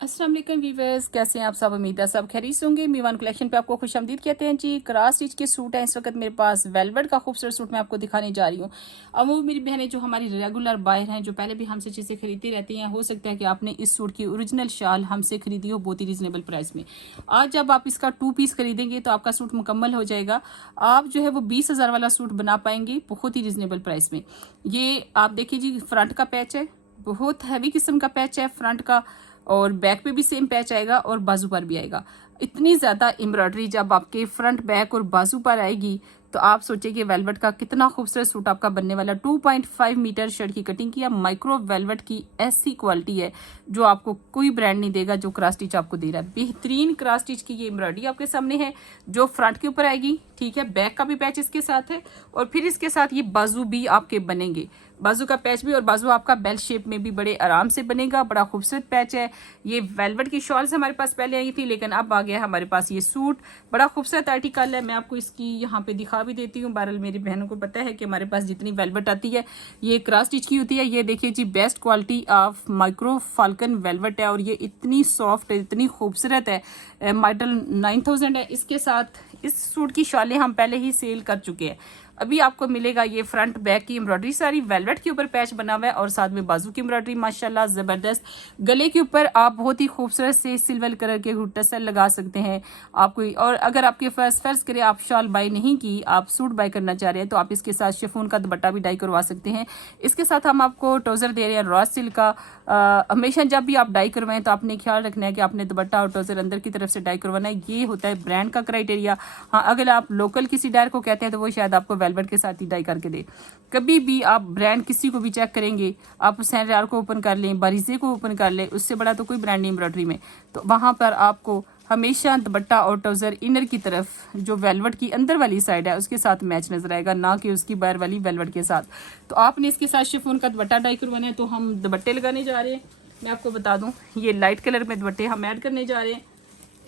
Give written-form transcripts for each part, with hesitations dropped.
अस्सलाम वालेकुम वीवर्स, कैसे हैं आप सब। उम्मीद है सब खैरियत से होंगे। मीवान कलेक्शन पे आपको खुशामदीद कहते हैं जी। क्रॉस स्टिच के सूट हैं इस वक्त मेरे पास। वेलवेट का खूबसूरत सूट मैं आपको दिखाने जा रही हूँ। अब वो मेरी बहनें जो हमारी रेगुलर बायर हैं, जो पहले भी हमसे चीज़ें खरीदती रहती हैं, हो सकता है कि आपने इस सूट की ओरिजिनल शाल हमसे खरीदी हो बहुत ही रीज़नेबल प्राइस में। आज जब आप इसका 2 पीस खरीदेंगे तो आपका सूट मुकम्मल हो जाएगा। आप जो है वो 20,000 वाला सूट बना पाएंगे बहुत ही रीज़नेबल प्राइस में। ये आप देखिए जी, फ्रंट का पैच है, बहुत हैवी किस्म का पैच है फ्रंट का, और बैक पे भी सेम पैच आएगा और बाजू पर भी आएगा। इतनी ज़्यादा एम्ब्रॉयडरी जब आपके फ्रंट बैक और बाजू पर आएगी तो आप सोचिए कि वेलवेट का कितना खूबसूरत सूट आपका बनने वाला। 2.5 मीटर शर्ट की कटिंग की है, माइक्रो वेलवेट की ऐसी क्वालिटी है जो आपको कोई ब्रांड नहीं देगा जो क्रॉस स्टिच आपको दे रहा है। बेहतरीन क्रॉस स्टिच की ये एम्ब्रॉयडरी आपके सामने है जो फ्रंट के ऊपर आएगी, ठीक है। बैक का भी पैच इसके साथ है और फिर इसके साथ ये बाजू भी आपके बनेंगे। बाजू का पैच भी और बाजू आपका बेल शेप में भी बड़े आराम से बनेगा। बड़ा खूबसूरत पैच है। ये वेलवेट की शॉल्स हमारे पास पहले आई थी, लेकिन अब आ गया हमारे पास ये सूट। बड़ा खूबसूरत आर्टिकल है। मैं आपको इसकी यहाँ पे दिखा भी देती हूँ। बहरहाल मेरी बहनों को पता है कि हमारे पास जितनी वेलवेट आती है ये क्रॉस स्टिच की होती है। ये देखिए जी, best quality of micro falcon velvet है और ये इतनी सॉफ्ट है, इतनी खूबसूरत है। मॉडल 9000 है। इसके साथ इस सूट की शॉलें हम पहले ही सेल कर चुके हैं। अभी आपको मिलेगा ये फ्रंट बैक की एम्ब्रॉयडरी सारी वेलवेट के ऊपर पैच बना हुआ है और साथ में बाजू की एम्ब्रॉयडरी माशाल्लाह ज़बरदस्त। गले के ऊपर आप बहुत ही खूबसूरत से सिल्वर कलर के टसल लगा सकते हैं आपको। और अगर आपके फर्ज करें आप शॉल बाय नहीं की, आप सूट बाय करना चाह रहे हैं तो आप इसके साथ शिफॉन का दुपट्टा भी डाई करवा सकते हैं। इसके साथ हम आपको ट्राउज़र दे रहे हैं रॉ सिल्क का। हमेशा जब भी आप डाई करवाएं तो आपने ख्याल रखना है कि आपने दुपट्टा और ट्राउज़र अंदर की तरफ से डाई करवाना है। ये होता है ब्रांड का क्राइटेरिया। हाँ, अगर आप लोकल किसी डायर को कहते हैं तो वो शायद आपको वेलवेट के साथ ही डाई करके दे। कभी भी आप ब्रांड किसी को भी चेक करेंगे, आप सैनरार को ओपन कर लें, बारीजे को ओपन कर लें, उससे बड़ा तो कोई ब्रांड नहीं एम्ब्रॉयडरी में। तो वहाँ पर आपको हमेशा दुपट्टा और ट्राउज़र इनर की तरफ जो वेलवेट की अंदर वाली साइड है उसके साथ मैच नजर आएगा, ना कि उसकी बाहर वाली वेलवेट के साथ। तो आपने इसके साथ शिफॉन का दुपट्टा डाई करवाना है तो हम दुपट्टे लगाने जा रहे हैं। मैं आपको बता दूं, ये लाइट कलर में दुपट्टे हम ऐड करने जा रहे हैं।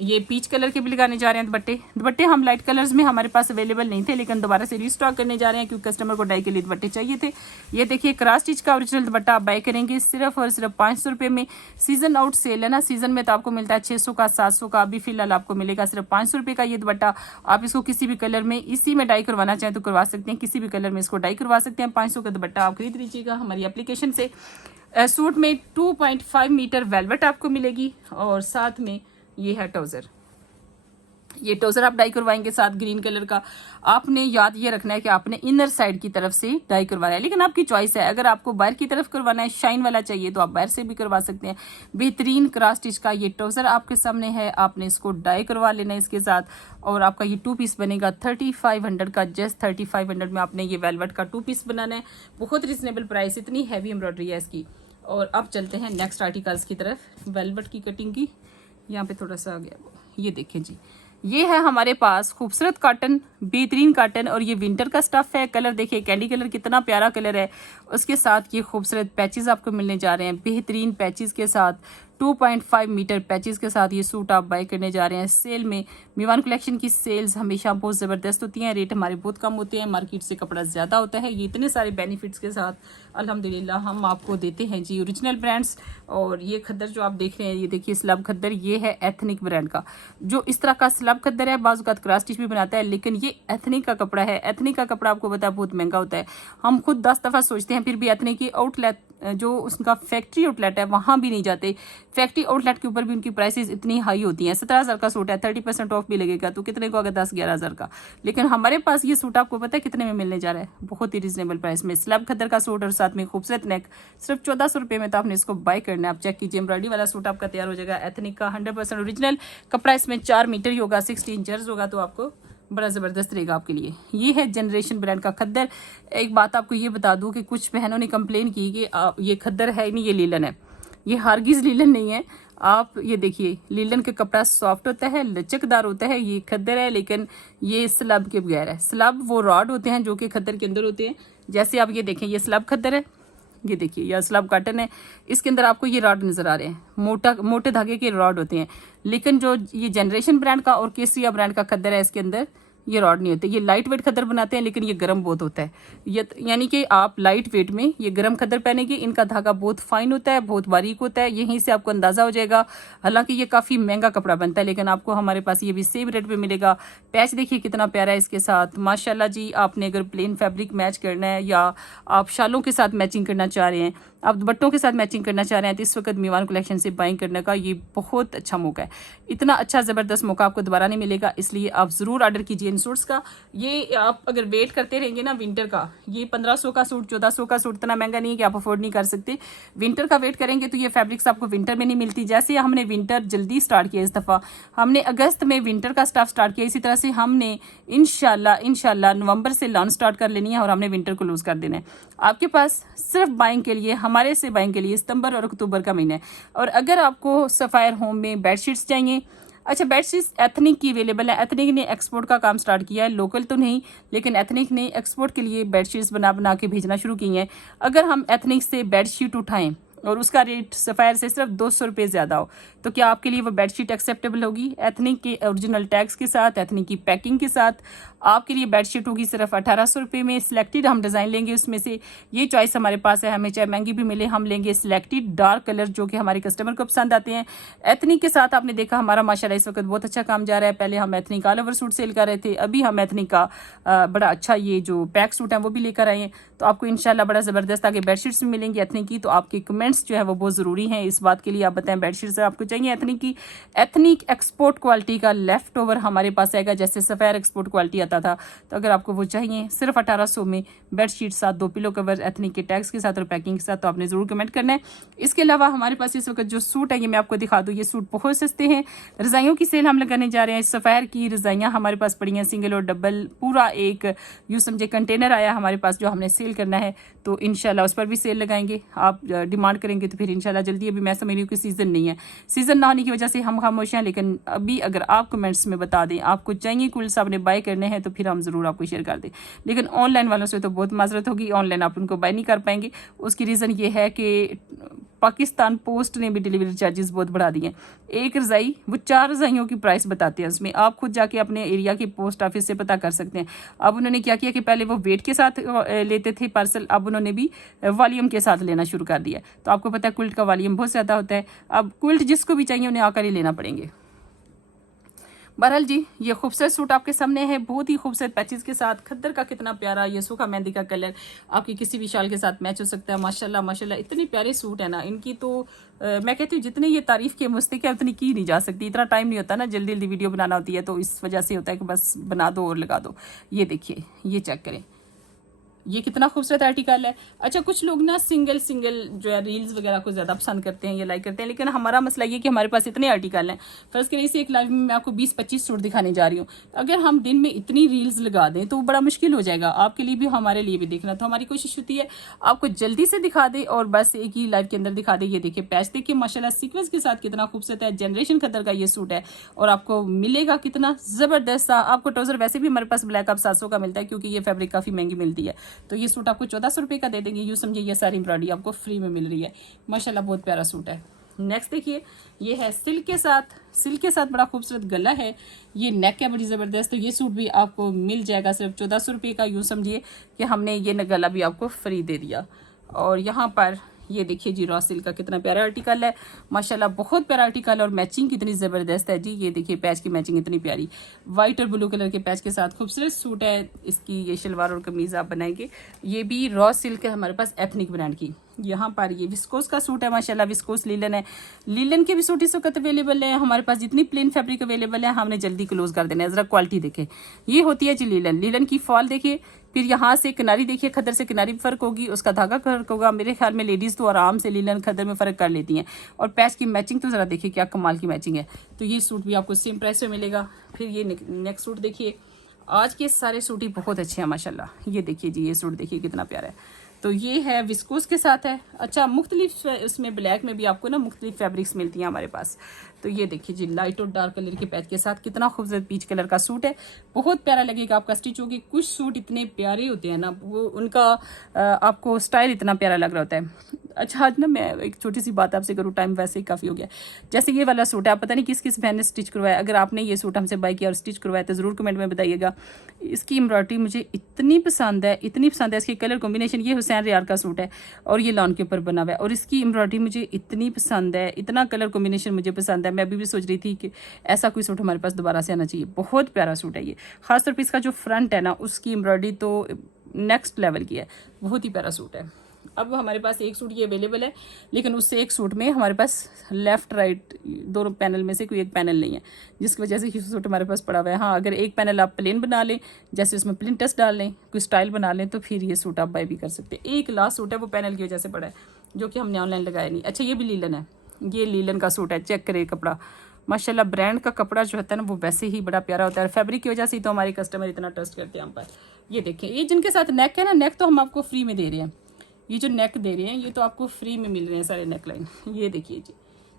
ये पीच कलर के भी लगाने जा रहे हैं दुपट्टे हम लाइट कलर्स में हमारे पास अवेलेबल नहीं थे, लेकिन दोबारा से रीस्टॉक करने जा रहे हैं क्योंकि कस्टमर को डाई के लिए दुपट्टे चाहिए थे। ये देखिए, क्रॉस स्टिच का ओरिजिनल दुपट्टा आप बाय करेंगे सिर्फ और सिर्फ 500 रुपये में। सीजन आउट सेल है ना, सीजन में तो आपको मिलता है 600 का, 700 का। अभी फिलहाल आपको मिलेगा सिर्फ 500 रुपये का ये दुपट्टा। आप इसको किसी भी कलर में इसी में डाई करवाना चाहें तो करवा सकते हैं, किसी भी कलर में इसको डाई करवा सकते हैं। 500 का दुपट्टा आप खरीद लीजिएगा हमारी एप्लीकेशन से। सूट में 2.5 मीटर वेलवेट आपको मिलेगी और साथ में ये है ट्राउज़र। ये ट्राउज़र आप डाई करवाएंगे साथ ग्रीन कलर का। आपने याद ये रखना है कि आपने इनर साइड की तरफ से डाई करवाना है, लेकिन आपकी चॉइस है। अगर आपको बाहर की तरफ करवाना है, शाइन वाला चाहिए, तो आप बाहर से भी करवा सकते हैं। बेहतरीन क्रॉस स्टिच का ये ट्राउज़र आपके सामने है, आपने इसको डाई करवा लेना है इसके साथ और आपका ये 2 पीस बनेगा 3500 का। जस्ट 3500 में आपने ये वेलवेट का 2 पीस बनाना है। बहुत रिजनेबल प्राइस, इतनी हैवी एम्ब्रॉयडरी है इसकी। और अब चलते हैं नेक्स्ट आर्टिकल्स की तरफ। वेलवेट की कटिंग की यहाँ पे थोड़ा सा आ गया वो, ये देखें जी, ये है हमारे पास खूबसूरत कॉटन, बेहतरीन कॉटन। और ये विंटर का स्टफ है। कलर देखिए, कैंडी कलर, कितना प्यारा कलर है। उसके साथ ये खूबसूरत पैचेस आपको मिलने जा रहे हैं, बेहतरीन पैचेस के साथ। 2.5 मीटर पैचेस के साथ ये सूट आप बाय करने जा रहे हैं सेल में। मीवान कलेक्शन की सेल्स हमेशा बहुत ज़बरदस्त होती हैं, रेट हमारे बहुत कम होते हैं, मार्केट से कपड़ा ज़्यादा होता है। ये इतने सारे बेनिफिट्स के साथ अल्हम्दुलिल्लाह हम आपको देते हैं जी ओरिजिनल ब्रांड्स। और ये खद्दर जो आप देख रहे हैं, ये देखिए स्लब खद्दर, ये है एथनिक ब्रांड का। जो इस तरह का स्लब खद्दर है, बाज़ औक़ात क्रॉस स्टिच भी बनाता है, लेकिन ये एथनिक का कपड़ा है। एथनिक का कपड़ा आपको पता है बहुत महंगा होता है। हम खुद 10 दफ़ा सोचते हैं, फिर भी एथनिक की आउटलेट जो उसका फैक्ट्री आउटलेट है वहाँ भी नहीं जाते। फैक्ट्री आउटलेट के ऊपर भी उनकी प्राइसेस इतनी हाई होती हैं। 17,000 का सूट है, 30% ऑफ भी लगेगा तो कितने को, अगर 10-11,000 का। लेकिन हमारे पास ये सूट आपको पता है कितने में मिलने जा रहा है, बहुत ही रिजनेबल प्राइस में। स्लब खद्दर का सूट और साथ में खूबसूरत नेक, सिर्फ 1400 रुपये में। तो आपने इसको बाय करना है। आप चेक कीजिए, एम्ब्रॉयडरी वाला सूट आपका तैयार हो जाएगा एथनिक का, 100% ओरिजिनल कपड़ा। इसमें 4 मीटर ही होगा, 16 इंचर्स होगा, तो आपको बड़ा ज़बरदस्त रहेगा आपके लिए। ये है जनरेशन ब्रांड का खद्दर। एक बात आपको ये बता दूं कि कुछ बहनों ने कंप्लेन की कि ये खद्दर है नहीं, ये लीलन है। ये हारगिज़ लीलन नहीं है। आप ये देखिए, लीलन का कपड़ा सॉफ्ट होता है, लचकदार होता है। ये खद्दर है, लेकिन ये स्लब के बगैर है। स्लब वो रॉड होते हैं जो कि खद्दर के अंदर होते हैं। जैसे आप ये देखें, ये स्लब खद्दर है, ये देखिए, यह स्लब कॉटन है। इसके अंदर आपको ये रॉड नज़र आ रहे हैं, मोटे धागे के रॉड होते हैं। लेकिन जो ये जनरेशन ब्रांड का और केसरिया ब्रांड का खद्दर है, इसके अंदर ये रॉड नहीं होते, ये लाइट वेट खद्दर बनाते हैं लेकिन ये गर्म बहुत होता है। ये यानी कि आप लाइट वेट में ये गर्म खद्दर पहनेंगे, इनका धागा बहुत फाइन होता है, बहुत बारीक होता है, यहीं से आपको अंदाज़ा हो जाएगा। हालांकि ये काफ़ी महंगा कपड़ा बनता है लेकिन आपको हमारे पास ये भी सेम रेट पे मिलेगा। पैच देखिए कितना प्यारा है इसके साथ, माशाल्लाह जी। आपने अगर प्लेन फैब्रिक मैच करना है या आप शालों के साथ मैचिंग करना चाह रहे हैं, आप दुपट्टों के साथ मैचिंग करना चाह रहे हैं, तो इस वक्त मीवान कलेक्शन से बाइंग करने का ये बहुत अच्छा मौका है। इतना अच्छा ज़बरदस्त मौका आपको दोबारा नहीं मिलेगा, इसलिए आप ज़रूर ऑर्डर कीजिए इन सूट्स का। ये आप अगर वेट करते रहेंगे ना विंटर का, ये 1500 का सूट, 1400 का सूट इतना महंगा नहीं है कि आप अफोर्ड नहीं कर सकते। विंटर का वेट करेंगे तो ये फैब्रिक्स आपको विंटर में नहीं मिलती। जैसे हमने विंटर जल्दी स्टार्ट किया, इस दफ़ा हमने अगस्त में विंटर का स्टाफ स्टार्ट किया, इसी तरह से हमने इंशाल्लाह नवंबर से लॉन्च स्टार्ट कर लेनी है और हमने विंटर को लूज़ कर देना है। आपके पास सिर्फ बाइंग के लिए, हमारे से बाइंग के लिए सितंबर और अक्टूबर का महीना है। और अगर आपको सफ़ायर होम में बेडशीट्स चाहिए, अच्छा बेडशीट्स एथनिक की अवेलेबल है। एथनिक ने एक्सपोर्ट का काम स्टार्ट किया है, लोकल तो नहीं, लेकिन एथनिक ने एक्सपोर्ट के लिए बेडशीट्स बना बना के भेजना शुरू की हैं। अगर हम एथनिक से बेडशीट उठाएं और उसका रेट सफ़ायर से सिर्फ 200 रुपये ज़्यादा हो, तो क्या आपके लिए वो बेडशीट एक्सेप्टेबल होगी? एथनिक के ओरिजिनल टैग्स के साथ, एथनिक की पैकिंग के साथ आपके लिए बेडशीट होगी सिर्फ 1800 रुपये में। सिलेक्टेड हम डिज़ाइन लेंगे, उसमें से ये चॉइस हमारे पास है, हमें चाहे महंगी भी मिले हम लेंगे सिलेक्टेड डार्क कलर जो कि हमारे कस्टमर को पसंद आते हैं। एथनिक के साथ आपने देखा हमारा माशाल्लाह इस वक्त बहुत अच्छा काम जा रहा है। पहले हम ethnic all over suit sale कर रहे थे, अभी हम एथनिक का बड़ा अच्छा ये जो पैक सूट है वो भी लेकर आए हैं। तो आपको इंशाल्लाह बड़ा ज़बरदस्त आगे बेडशीट्स भी मिलेंगी एथनिक की। तो आपके कमेंट्स जो है वो बहुत ज़रूरी हैं इस बात के लिए। आप बताएं बेडशीट्स आपको चाहिए एथनिक की। एथनिक एक्सपोर्ट क्वालिटी का लेफ्ट ओवर हमारे पास आएगा, जैसे सफ़ायर एक्सपोर्ट क्वालिटी आता था। तो अगर आपको वो चाहिए सिर्फ 1800 में बेडशीट साथ 2 पिलो कवर एथनिक के टैग्स के साथ और पैकिंग के साथ, तो आपने ज़रूर कमेंट करना है। इसके अलावा हमारे पास इस वक्त जो सूट है ये मैं आपको दिखा दूँ, ये सूट बहुत सस्ते हैं। रज़ाइयों की सेल हम लगाने जा रहे हैं। सफ़ायर की रज़ाइयाँ हमारे पास पड़ी हैं, सिंगल और डबल, पूरा एक यूँ समझे कंटेनर आया हमारे पास जो हमने सेल करना है। तो इंशाल्लाह उस पर भी सेल लगाएंगे। आप डिमांड करेंगे तो फिर इंशाल्लाह जल्दी। अभी मैं समझ रही हूँ कि सीज़न नहीं है, सीज़न ना होने की वजह से हम खामोश हैं, लेकिन अभी अगर आप कमेंट्स में बता दें आपको चाहिए, कुल साहब ने बाय करने हैं, तो फिर हम ज़रूर आपको शेयर कर दें। लेकिन ऑनलाइन वालों से तो बहुत माजरत होगी, ऑनलाइन आप उनको बाय नहीं कर पाएंगे। उसकी रीज़न ये है कि पाकिस्तान पोस्ट ने भी डिलीवरी चार्जेस बहुत बढ़ा दिए हैं। एक रज़ाई वो 4 रज़ाइयों की प्राइस बताते हैं, उसमें आप खुद जाके अपने एरिया के पोस्ट ऑफिस से पता कर सकते हैं। अब उन्होंने क्या किया कि पहले वो वेट के साथ लेते थे पार्सल, अब उन्होंने भी वॉल्यूम के साथ लेना शुरू कर दिया। तो आपको पता है क्विल्ट का वॉल्यूम बहुत ज़्यादा होता है। अब क्विल्ट जिसको भी चाहिए उन्हें आकर ही लेना पड़ेंगे। बहरहाल जी ये खूबसूरत सूट आपके सामने है, बहुत ही खूबसूरत पैचेस के साथ। खद्दर का कितना प्यारा, ये सूखा मेहंदी का कलर आपकी किसी भी शाल के साथ मैच हो सकता है। माशाल्लाह माशाल्लाह इतने प्यारे सूट है ना इनकी, तो मैं कहती हूँ जितने ये तारीफ़ के मुस्तक है उतनी की नहीं जा सकती। इतना टाइम नहीं होता ना, जल्दी जल्दी वीडियो बनाना होती है, तो इस वजह से होता है कि बस बना दो और लगा दो। ये देखिए, ये चेक करें, ये कितना खूबसूरत आर्टिकल है। अच्छा कुछ लोग ना सिंगल जो है रील्स वगैरह को ज़्यादा पसंद करते हैं, ये लाइक करते हैं, लेकिन हमारा मसला ये कि हमारे पास इतने आर्टिकल हैं। फ़र्ज़ करिए इसी एक लाइव में मैं आपको 20-25 सूट दिखाने जा रही हूँ। अगर हम दिन में इतनी रील्स लगा दें तो बड़ा मुश्किल हो जाएगा, आपके लिए भी हमारे लिए भी देखना। तो हमारी कोशिश होती है आपको जल्दी से दिखा दे और बस एक ही लाइव के अंदर दिखा दे। ये देखिए पैच देखिए माशाल्लाह सीक्वेंस के साथ कितना खूबसूरत है। जनरेशन खद्दर का ये सूट है और आपको मिलेगा कितना ज़बरदस्त सा। आपको ट्राउज़र वैसे भी हमारे पास ब्लैक अब 700 का मिलता है क्योंकि ये फैब्रिक काफ़ी महंगी मिलती है। तो ये सूट आपको 1400 रुपये का दे देंगे, यूँ समझिए ये सारी एम्ब्रॉयडरी आपको फ्री में मिल रही है। माशाल्लाह बहुत प्यारा सूट है। नेक्स्ट देखिए, ये है सिल्क के साथ, सिल्क के साथ बड़ा खूबसूरत गला है, ये नेक है बड़ी ज़बरदस्त। तो ये सूट भी आपको मिल जाएगा सिर्फ 1400 रुपये का। यूँ समझिए कि हमने ये गला भी आपको फ्री दे दिया। और यहाँ पर ये देखिए जी रॉ सिल्क का कितना प्यारा आर्टिकल है, माशाल्लाह बहुत प्यारा आर्टिकल। और मैचिंग कितनी ज़बरदस्त है जी, ये देखिए पैच की मैचिंग इतनी प्यारी, वाइट और ब्लू कलर के पैच के साथ खूबसूरत सूट है। इसकी ये शलवार और कमीज़ आप बनाएंगे। ये भी रॉ सिल्क है हमारे पास एथनिक ब्रांड की। यहाँ पर ये विस्कोस का सूट है, माशाल्लाह विस्कोस लीलन है। लीलन के भी सूट इस वक्त अवेलेबल है हमारे पास। जितनी प्लेन फैब्रिक अवेलेबल है हमने जल्दी क्लोज कर देना है। ज़रा क्वालिटी देखें, ये होती है जी लीलन। लीलन की फॉल देखिए, फिर यहाँ से किनारी देखिए, खद्दर से किनारी फ़र्क होगी, उसका धागा फ़र्क होगा। मेरे ख्याल में लेडीज़ तो आराम से लीलन खद्दर में फ़र्क कर लेती हैं। और पैच की मैचिंग तो ज़रा देखिए क्या कमाल की मैचिंग है। तो ये सूट भी आपको सेम प्राइस में मिलेगा। फिर ये नेक्स्ट सूट देखिए, आज के सारे सूट ही बहुत अच्छे हैं माशाल्लाह। ये देखिए जी, ये सूट देखिए कितना प्यारा है। तो ये है विस्कोस के साथ है। अच्छा, मुख्तलिफ इसमें ब्लैक में भी आपको ना मुख्तलिफ फैब्रिक्स मिलती हैं हमारे पास। तो ये देखिए जी, लाइट और डार्क कलर के पैच के साथ कितना खूबसूरत पीच कलर का सूट है। बहुत प्यारा लगेगा आपका स्टिच होगी। कुछ सूट इतने प्यारे होते हैं ना, वो उनका आपको स्टाइल इतना प्यारा लग रहा होता है। अच्छा, आज ना मैं एक छोटी सी बात आपसे करूँ, टाइम वैसे ही काफ़ी हो गया। जैसे ये वाला सूट है, आप पता नहीं किस किस बहन ने स्टिच करवाया। अगर आपने ये सूट हमसे बाय किया और स्टिच करवाया तो ज़रूर कमेंट में बताइएगा। इसकी एम्ब्रॉयडरी मुझे इतनी पसंद है, इतनी पसंद है। इसकी कलर कॉम्बिनेशन, ये हुसैन रियार का सूट है और ये लॉन के ऊपर बना हुआ है, और इसकी एम्ब्रॉयडरी मुझे इतनी पसंद है, इतना कलर कॉम्बिनेशन मुझे पसंद है। मैं अभी भी सोच रही थी कि ऐसा कोई सूट हमारे पास दोबारा से आना चाहिए। बहुत प्यारा सूट है ये। खासतौर पर इसका जो फ्रंट है ना, उसकी एम्ब्रॉयडरी तो नेक्स्ट लेवल की है। बहुत ही प्यारा सूट है। अब हमारे पास एक सूट ये अवेलेबल है, लेकिन उससे एक सूट में हमारे पास लेफ़्ट राइट दोनों पैनल में से कोई एक पैनल नहीं है, जिसकी वजह से ये सूट हमारे पास पड़ा हुआ है। हाँ, अगर एक पैनल आप प्लेन बना लें, जैसे उसमें प्रिंटर्स डाल लें, कोई स्टाइल बना लें, तो फिर ये सूट आप बाय भी कर सकते हैं। एक लास्ट सूट है, वो पैनल की वजह से पड़ा है, जो कि हमने ऑनलाइन लगाया नहीं। अच्छा, ये भी लीलन है। ये लीलन का सूट है। चेक करें कपड़ा, माशाल्लाह। ब्रांड का कपड़ा जो होता है ना, वो वैसे ही बड़ा प्यारा होता है। फैब्रिक की वजह से ही तो हमारे कस्टमर इतना ट्रस्ट करते हैं हम पर। ये देखें, ये जिनके साथ नेक है ना, नेक तो हम आपको फ्री में दे रहे हैं। ये जो नेक दे रहे हैं, ये तो आपको फ्री में मिल रहे हैं सारे नेक लाइन। ये देखिए जी,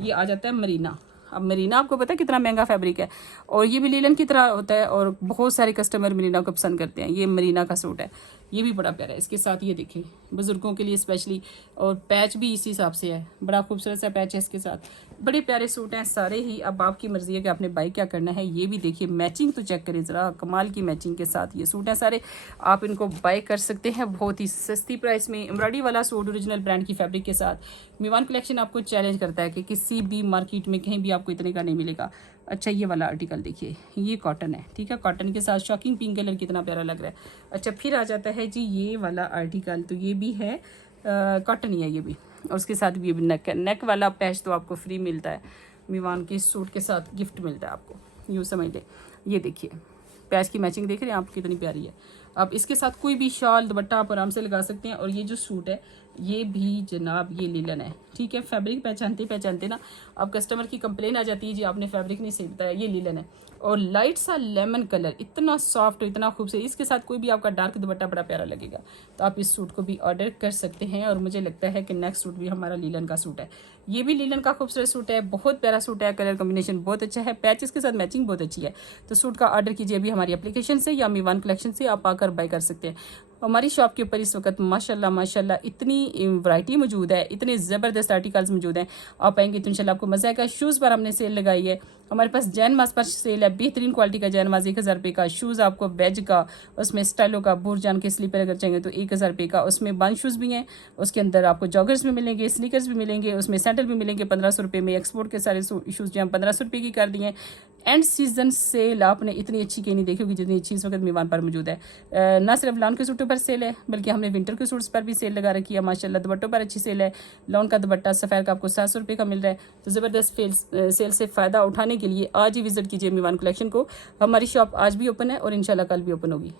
ये आ जाता है मरीना। अब मरीना आपको पता है कितना महंगा फैब्रिक है, और ये भी लीलन की तरह होता है, और बहुत सारे कस्टमर मरीना को पसंद करते हैं। ये मरीना का सूट है, ये भी बड़ा प्यारा है। इसके साथ ये देखिए, बुजुर्गों के लिए स्पेशली, और पैच भी इसी हिसाब से है। बड़ा खूबसूरत सा पैच है इसके साथ। बड़े प्यारे सूट हैं सारे ही। अब आपकी मर्जी है कि आपने बाई क्या करना है। ये भी देखिए, मैचिंग तो चेक करें ज़रा, कमाल की मैचिंग के साथ ये सूट हैं सारे। आप इनको बाय कर सकते हैं बहुत ही सस्ती प्राइस में। एम्ब्रॉयडरी वाला सूट ओरिजिनल ब्रांड की फैब्रिक के साथ। मीवान कलेक्शन आपको चैलेंज करता है कि किसी भी मार्केट में कहीं भी आपको इतने का नहीं मिलेगा। अच्छा, ये वाला आर्टिकल देखिए, ये कॉटन है, ठीक है। कॉटन के साथ शॉकिंग पिंक कलर कितना प्यारा लग रहा है। अच्छा, फिर आ जाता है जी ये वाला आर्टिकल। तो ये भी है कॉटन ही है ये भी, और उसके साथ भी नेक है। नेक वाला पैच तो आपको फ्री मिलता है, मीवान के सूट के साथ गिफ्ट मिलता है आपको, यूँ समझ लें। ये देखिए, पैच की मैचिंग देख रहे हैं आप कितनी प्यारी है। आप इसके साथ कोई भी शॉल दुपट्टा आप आराम से लगा सकते हैं। और ये जो सूट है, ये भी जनाब ये लीलन है, ठीक है। फैब्रिक पहचानते ना अब कस्टमर की कंप्लेन आ जाती है, जी आपने फैब्रिक नहीं सही बताया। ये लीलन है, और लाइट सा लेमन कलर, इतना सॉफ्ट और इतना खूबसूरत। इसके साथ कोई भी आपका डार्क दुपट्टा बड़ा प्यारा लगेगा। तो आप इस सूट को भी ऑर्डर कर सकते हैं। और मुझे लगता है कि नेक्स्ट सूट भी हमारा लीलन का सूट है। ये भी लीलन का खूबसूरत सूट है, बहुत प्यारा सूट है। कलर कॉम्बिनेशन बहुत अच्छा है, पैचेस के साथ मैचिंग बहुत अच्छी है। तो सूट का ऑर्डर कीजिए अभी हमारी एप्लीकेशन से या मीवान कलेक्शन से, आप आकर बाय कर सकते हैं। हमारी शॉप के ऊपर इस वक्त माशाल्लाह इतनी वैरायटी मौजूद है, इतने ज़बरदस्त आर्टिकल्स मौजूद हैं। आप आएंगे तो इंशाल्लाह आपको मज़ा आएगा। शूज़ पर हमने सेल लगाई है, हमारे पास जैन मास पर सेल है। बेहतरीन क्वालिटी का जैन मास 1000 रुपये का। शूज़ आपको वेज का, उसमें स्टाइलो का, बुरजान के स्लीपर अगर चाहिए तो 1000 रुपये का। उसमें बंद शूज़ भी हैं, उसके अंदर आपको जॉगर्स भी मिलेंगे, स्नीकर्स भी मिलेंगे, उसमें सैंडल भी मिलेंगे 1500 रुपये में। एक्सपोर्ट के सारे शूज़ जो हैं 1500 रुपये की कर दिए हैं। एंड सीजन सेल आपने इतनी अच्छी कहीं नहीं देखी होगी जितनी अच्छी इस वक्त मीवान पर मौजूद है। ना सिर्फ लॉन के सूटों पर सेल है, बल्कि हमने विंटर के सूट्स पर भी सेल लगा रखी है। माशाल्लाह दुपट्टों पर अच्छी सेल है। लॉन का दुपट्टा सफ़ेद का आपको 700 रुपये का मिल रहा है। तो ज़बरदस्त सेल से फ़ायदा उठाने के लिए आज ही विजिट कीजिए मीवान कलेक्शन को। हमारी शॉप आज भी ओपन है और इंशाल्लाह कल भी ओपन होगी।